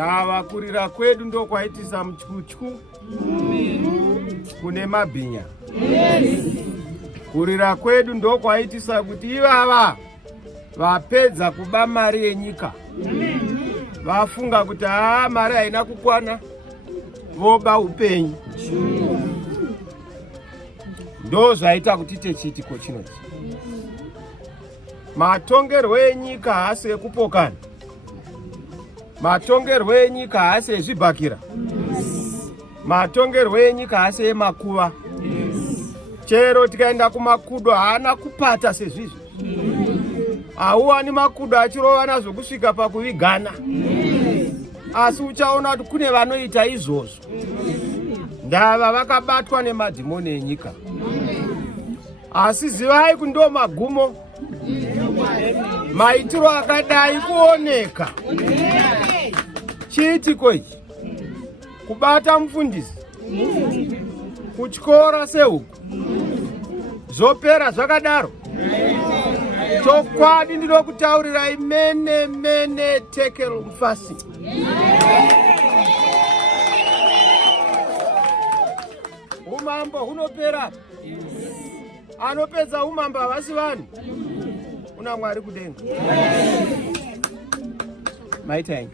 Ndava kurira kwedu ndokwaitisa mutyutyu kune mabhinya. Kurira kwedu ndokwaitisa kuti ivava vapedza kuba mari yenyika vafunga kuti mari haina kukwana, voba upenyu. Ndo zvaita kuti techitiko chinochi. Matongerwo enyika haasi ekupokana. Matongerwo enyika haasi ezvibhakira. Matongerwo enyika haasi emakuva. Chero tikaenda kumakudo haana kupata sezvizvi. Hauwani makudo achirova nazvo kusvika pakuvigana. Asi uchaona kuti kune vanoita izvozvo. Ndava vakabatwa nemadhimoni enyika. Asi zivai kuti ndo magumo. Maitiro akadai kuoneka. Chiitiko ichi kubata mufundisi kuchikora sehuku zvopera zvakadaro. Chokwadi ndinokutaurirai mene tekero mufasi. Umambo hunopera. Anopedza umambo havasi vanhu. Una Mwari kudenga. Maita yenyu.